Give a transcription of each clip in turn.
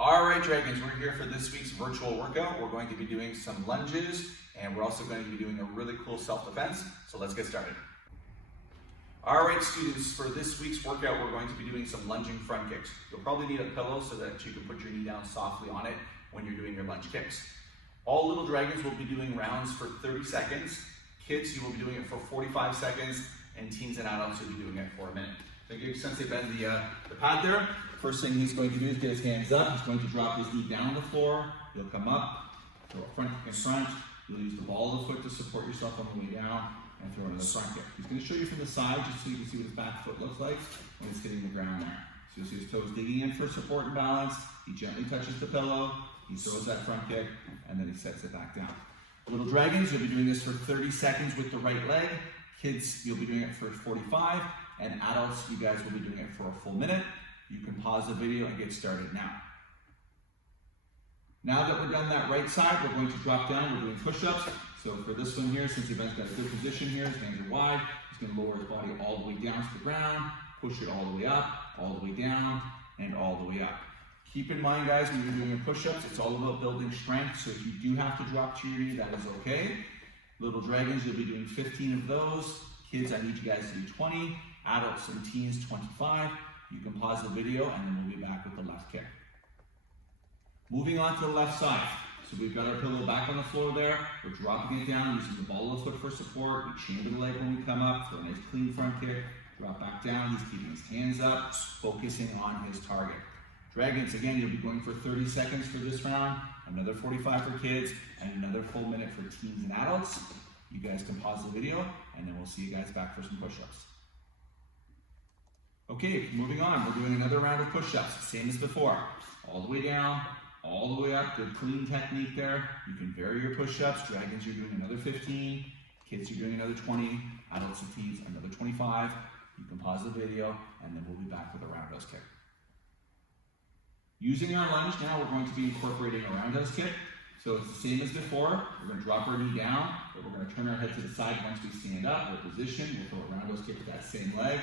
All right, Dragons, we're here for this week's virtual workout. We're going to be doing some lunges, and we're also going to be doing a really cool self-defense. So let's get started. All right, students, for this week's workout, we're going to be doing some lunging front kicks. You'll probably need a pillow so that you can put your knee down softly on it when you're doing your lunge kicks. All little dragons will be doing rounds for 30 seconds. Kids, you will be doing it for 45 seconds, and teens and adults will be doing it for a minute. So give Sensei Ben the pad there. First thing he's going to do is get his hands up. He's going to drop his knee down on the floor. He'll come up, throw a front kick in front. You'll use the ball of the foot to support yourself on the way down and throw another front kick. He's going to show you from the side just so you can see what his back foot looks like when it's hitting the ground there. So you'll see his toes digging in for support and balance. He gently touches the pillow. He throws that front kick, and then he sets it back down. Little dragons, you'll be doing this for 30 seconds with the right leg. Kids, you'll be doing it for 45. And adults, you guys will be doing it for a full minute. You can pause the video and get started now. Now that we're done that right side, we're going to drop down. We're doing push-ups. So for this one here, since Ben's got a good position here, his hands are wide, he's going to lower his body all the way down to the ground, push it all the way up, all the way down, and all the way up. Keep in mind, guys, when you're doing push-ups, it's all about building strength. So if you do have to drop to your knee, that is okay. Little dragons, you'll be doing 15 of those. Kids, I need you guys to do 20. Adults and teens, 25. You can pause the video and then we'll be back with the left kick. Moving on to the left side. So we've got our pillow back on the floor there. We're dropping it down using the ball of the foot for support. We chamber the leg when we come up for a nice clean front kick. Drop back down. He's keeping his hands up, focusing on his target. Dragons, again, you'll be going for 30 seconds for this round. Another 45 for kids and another full minute for teens and adults. You guys can pause the video and then we'll see you guys back for some push-ups. Okay, moving on, we're doing another round of push-ups, same as before. All the way down, all the way up, good clean technique there. You can vary your push-ups. Dragons, you're doing another 15. Kids, you're doing another 20. Adults and teens, another 25. You can pause the video, and then we'll be back with a roundhouse kick. Using our lunge now, we're going to be incorporating a roundhouse kick. So it's the same as before. We're going to drop our knee down, but we're going to turn our head to the side once we stand up. We're positioned. We'll throw a roundhouse kick with that same leg,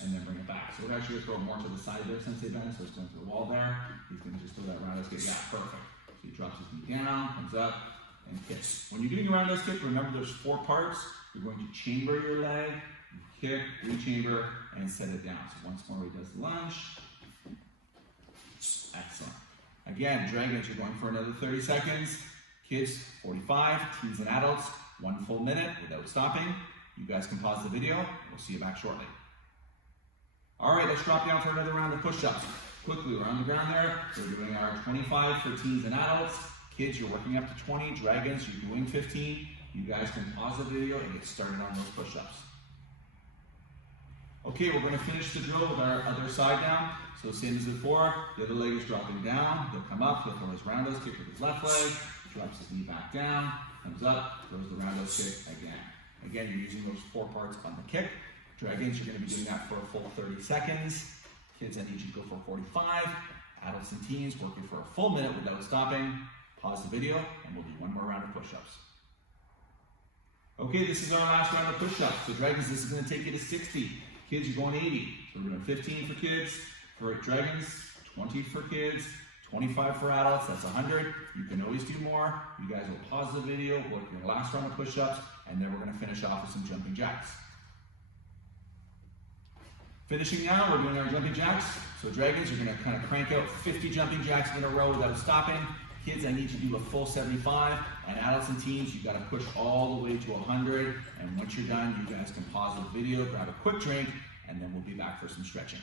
and then bring it back. So we're actually going to throw it more to the side there, Sensei Ben, so it's going to the wall there. He's going to just throw that roundhouse kick. Yeah, perfect. So he drops his knee down, comes up, and kicks. When you're doing a roundhouse kick, remember there's 4 parts. You're going to chamber your leg, kick, rechamber, and set it down. So once more, he does the lunge. Excellent. Again, dragons, you're going for another 30 seconds. Kids, 45. Teens and adults, 1 full minute without stopping. You guys can pause the video. We'll see you back shortly. All right, let's drop down for another round of push-ups. Quickly, we're on the ground there. We're doing our 25 for teens and adults. Kids, you're working up to 20. Dragons, you're doing 15. You guys can pause the video and get started on those push-ups. Okay, we're going to finish the drill with our other side now. So same as before, the other leg is dropping down. He'll come up, he'll throw his roundhouse kick with his left leg, drops his knee back down, comes up, throws the roundhouse kick again. Again, you're using those 4 parts on the kick. Dragons, you're going to be doing that for a full 30 seconds. Kids, I need you to go for 45. Adults and teens, working for a full minute without stopping. Pause the video, and we'll do 1 more round of push-ups. Okay, this is our last round of push-ups. So dragons, this is going to take you to 60. Kids, you're going 80. So we're doing 15 for kids. For dragons, 20 for kids, 25 for adults, that's 100. You can always do more. You guys will pause the video, work your last round of push-ups, and then we're going to finish off with some jumping jacks. Finishing now, we're doing our jumping jacks. So dragons, you're going to kind of crank out 50 jumping jacks in a row without stopping. Kids, I need you to do a full 75. And adults and teens, you've got to push all the way to 100. And once you're done, you guys can pause the video, grab a quick drink, and then we'll be back for some stretching.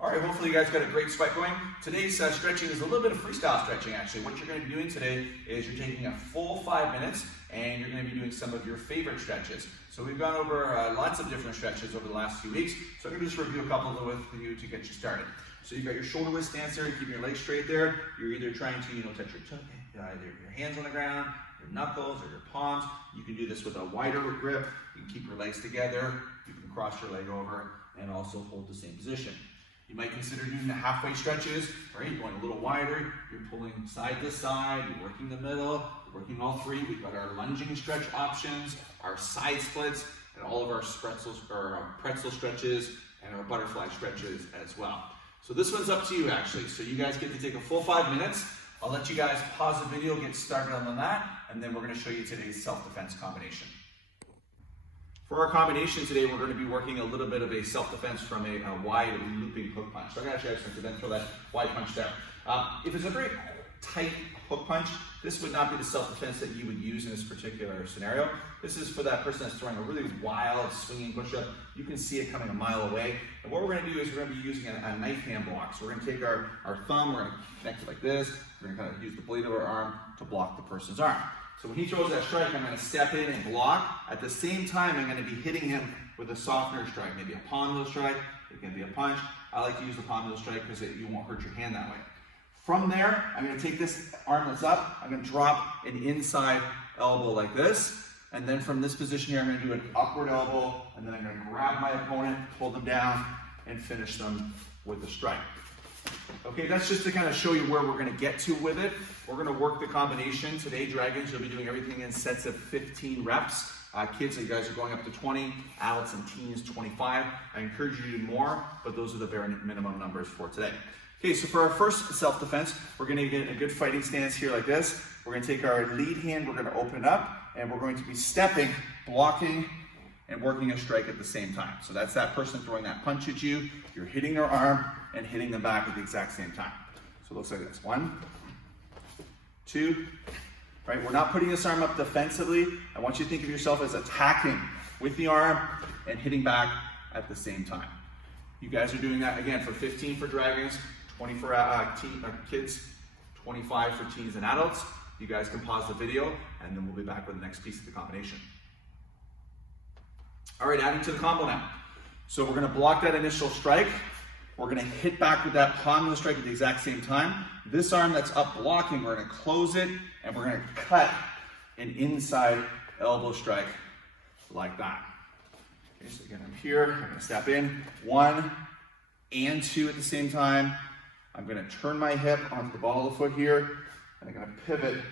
All right, hopefully you guys got a great sweat going. Today's stretching is a little bit of freestyle stretching, actually. What you're going to be doing today is you're taking a full 5 minutes, and you're going to be doing some of your favorite stretches. So we've gone over lots of different stretches over the last few weeks, so I'm going to just review a couple of them with you to get you started. So you've got your shoulder width stance there, you're keeping your legs straight there. You're either trying to, touch either your hands on the ground, your knuckles, or your palms. You can do this with a wider grip. You can keep your legs together. You can cross your leg over and also hold the same position. You might consider doing the halfway stretches, right? You're going a little wider, you're pulling side to side, you're working the middle, you're working all 3. We've got our lunging stretch options, our side splits, and all of our pretzel stretches and our butterfly stretches as well. So this one's up to you actually. So you guys get to take a full 5 minutes. I'll let you guys pause the video, get started on that, and then we're going to show you today's self-defense combination. For our combination today, we're going to be working a little bit of a self-defense from a wide looping hook punch. So I'm going to actually then throw that wide punch there. If it's a very tight hook punch, this would not be the self-defense that you would use in this particular scenario. This is for that person that's throwing a really wild swinging push-up. You can see it coming a mile away. And what we're going to do is we're going to be using a knife hand block. So we're going to take our thumb, we're going to connect it like this. We're going to kind of use the blade of our arm to block the person's arm. So when he throws that strike, I'm going to step in and block. At the same time, I'm going to be hitting him with a softener strike, maybe a palm heel strike. It can be a punch. I like to use the palm heel strike because you won't hurt your hand that way. From there, I'm going to take this arm that's up, I'm going to drop an inside elbow like this, and then from this position here, I'm going to do an upward elbow, and then I'm going to grab my opponent, pull them down, and finish them with a strike. Okay, that's just to kind of show you where we're going to get to with it. We're going to work the combination. Today, Dragons, you'll be doing everything in sets of 15 reps. Kids, you guys are going up to 20, adults and teens 25. I encourage you to do more, but those are the bare minimum numbers for today. Okay, so for our first self-defense, we're going to get in a good fighting stance here like this. We're going to take our lead hand, we're going to open it up, and we're going to be stepping, blocking, and working a strike at the same time. So that's that person throwing that punch at you. You're hitting their arm and hitting them back at the exact same time. So it looks like this. 1, 2, right? We're not putting this arm up defensively. I want you to think of yourself as attacking with the arm and hitting back at the same time. You guys are doing that again for 15 for Dragons, 20 for kids, 25 for teens and adults. You guys can pause the video and then we'll be back with the next piece of the combination. All right, adding to the combo now. So we're going to block that initial strike. We're going to hit back with that palm heel strike at the exact same time. This arm that's up blocking, we're going to close it and we're going to cut an inside elbow strike like that. Okay, so again, I'm here, I'm going to step in, 1 and 2 at the same time. I'm going to turn my hip onto the ball of the foot here, and I'm going to pivot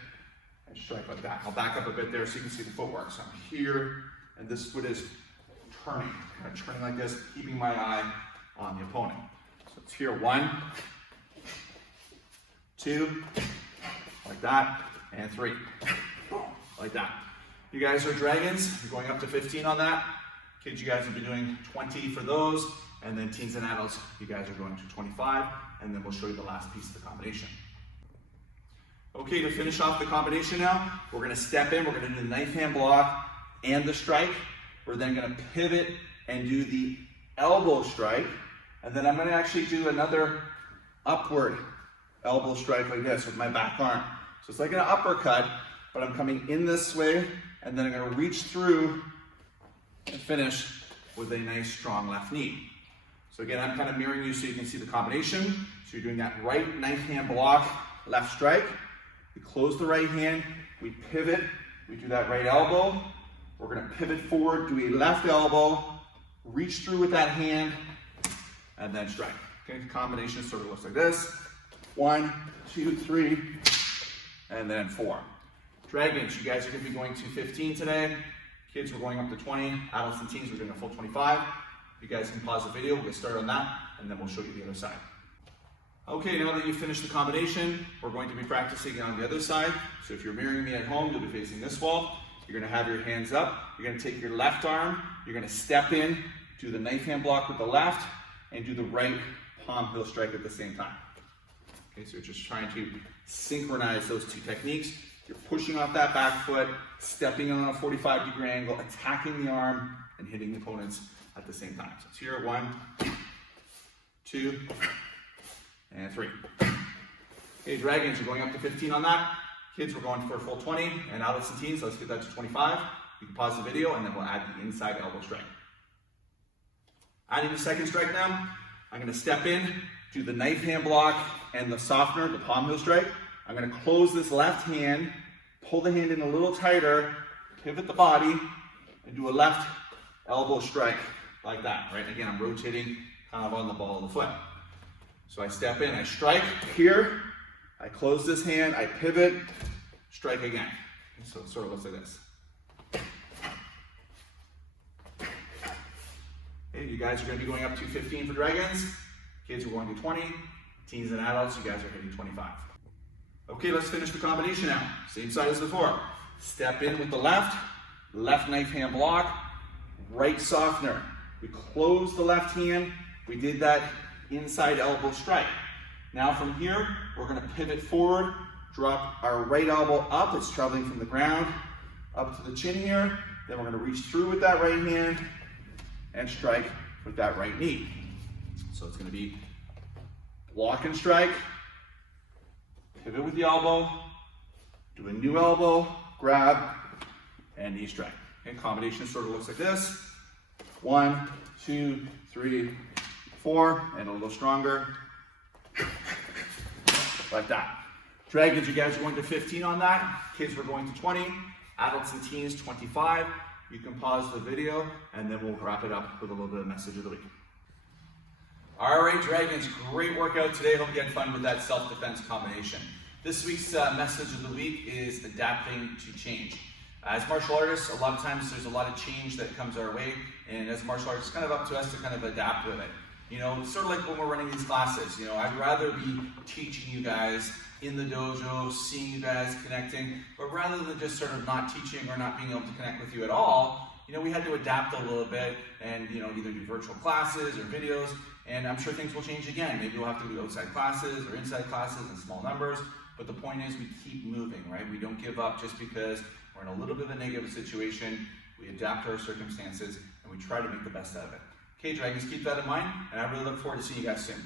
and strike like that. I'll back up a bit there so you can see the footwork. So I'm here, and this foot is turning. I'm turning like this, keeping my eye on the opponent. So it's here, 1, 2, like that, and 3, like that. You guys are Dragons. You're going up to 15 on that. Kids, you guys will be doing 20 for those. And then teens and adults, you guys are going to 25. And then we'll show you the last piece of the combination. Okay, to finish off the combination now, we're going to step in. We're going to do the knife hand block and the strike. We're then going to pivot and do the elbow strike. And then I'm going to actually do another upward elbow strike like this with my back arm. So it's like an uppercut, but I'm coming in this way, and then I'm going to reach through and finish with a nice strong left knee. So again, I'm kind of mirroring you so you can see the combination. So you're doing that right knife hand block, left strike. We close the right hand, we pivot, we do that right elbow. We're going to pivot forward, do a left elbow, reach through with that hand, and then strike. Okay, the combination sort of looks like this. 1, 2, 3, and then 4. Dragons, you guys are going to be going to 15 today. Kids, we're going up to 20. Adults and teens, we're doing a full 25. You guys can pause the video, we'll get started on that, and then we'll show you the other side. Okay, now that you've finished the combination, we're going to be practicing on the other side. So if you're mirroring me at home, you'll be facing this wall. You're going to have your hands up. You're going to take your left arm. You're going to step in, do the knife hand block with the left, and do the right palm heel strike at the same time. Okay, so you're just trying to synchronize those two techniques. You're pushing off that back foot, stepping on a 45-degree angle, attacking the arm, and hitting the opponents at the same time. So it's here, 1, 2, and 3. Okay, Dragons, you're going up to 15 on that. Kids, we're going for a full 20, and adults and teens, let's get that to 25. You can pause the video, and then we'll add the inside elbow strike. Adding the second strike now, I'm going to step in, do the knife hand block and the softener, the palm heel strike. I'm going to close this left hand, pull the hand in a little tighter, pivot the body, and do a left elbow strike like that, right? Again, I'm rotating kind of on the ball of the foot. So I step in, I strike here, I close this hand, I pivot, strike again. So it sort of looks like this. Okay, you guys are going to be going up to 15 for Dragons. Kids are going to 20, teens and adults, you guys are hitting 25. Okay, let's finish the combination now. Same side as before. Step in with the left knife hand block, right softener. We close the left hand, we did that inside elbow strike. Now from here, we're gonna pivot forward, drop our right elbow up, it's traveling from the ground up to the chin here. Then we're gonna reach through with that right hand and strike with that right knee. So it's gonna be block and strike, pivot with the elbow, do a new elbow, grab, and knee strike. And combination sort of looks like this. 1, 2, 3, 4, and a little stronger. Like that. Dragons, you guys are going to 15 on that. Kids, we're going to 20. Adults and teens, 25. You can pause the video, and then we'll wrap it up with a little bit of message of the week. All right, Dragons, great workout today. Hope you had fun with that self-defense combination. This week's message of the week is adapting to change. As martial artists, a lot of times there's a lot of change that comes our way, and as martial artists, it's kind of up to us to kind of adapt with it. You know, it's sort of like when we're running these classes. You know, I'd rather be teaching you guys in the dojo, seeing you guys connecting, but rather than just sort of not teaching or not being able to connect with you at all, you know, we had to adapt a little bit and, you know, either do virtual classes or videos, and I'm sure things will change again. Maybe we'll have to do outside classes or inside classes in small numbers, but the point is we keep moving, right? We don't give up just because we're in a little bit of a negative situation. We adapt to our circumstances and we try to make the best out of it. Okay, Dragons, keep that in mind, and I really look forward to seeing you guys soon.